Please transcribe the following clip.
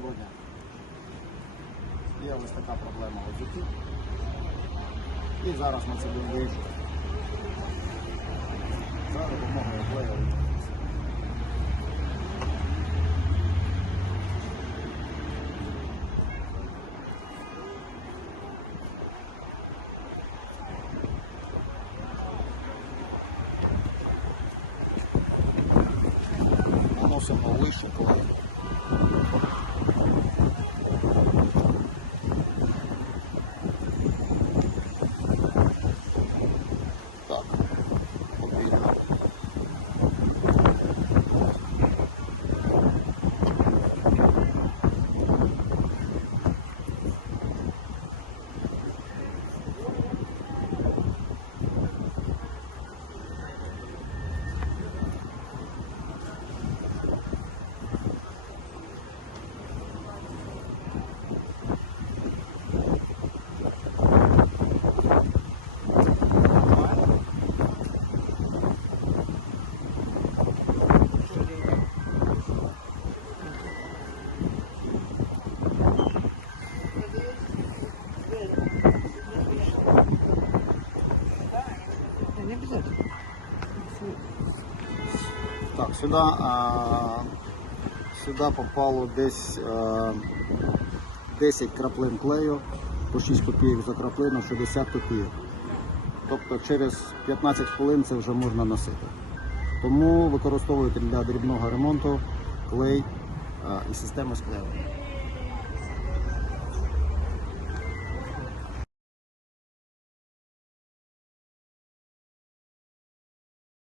Доброго. Є ось така проблема у житті. І зараз ми це будемо вирішувати. За допомогою клею. Наносимо вище клею. Не обязательно. Так, сюди, а, сюди попало десь а, 10 краплин клею, по 6 копійок за краплину, 60 копійок. Тобто через 15 хвилин це вже можна носити. Тому використовуйте для дрібного ремонту клей а, і систему склеювання.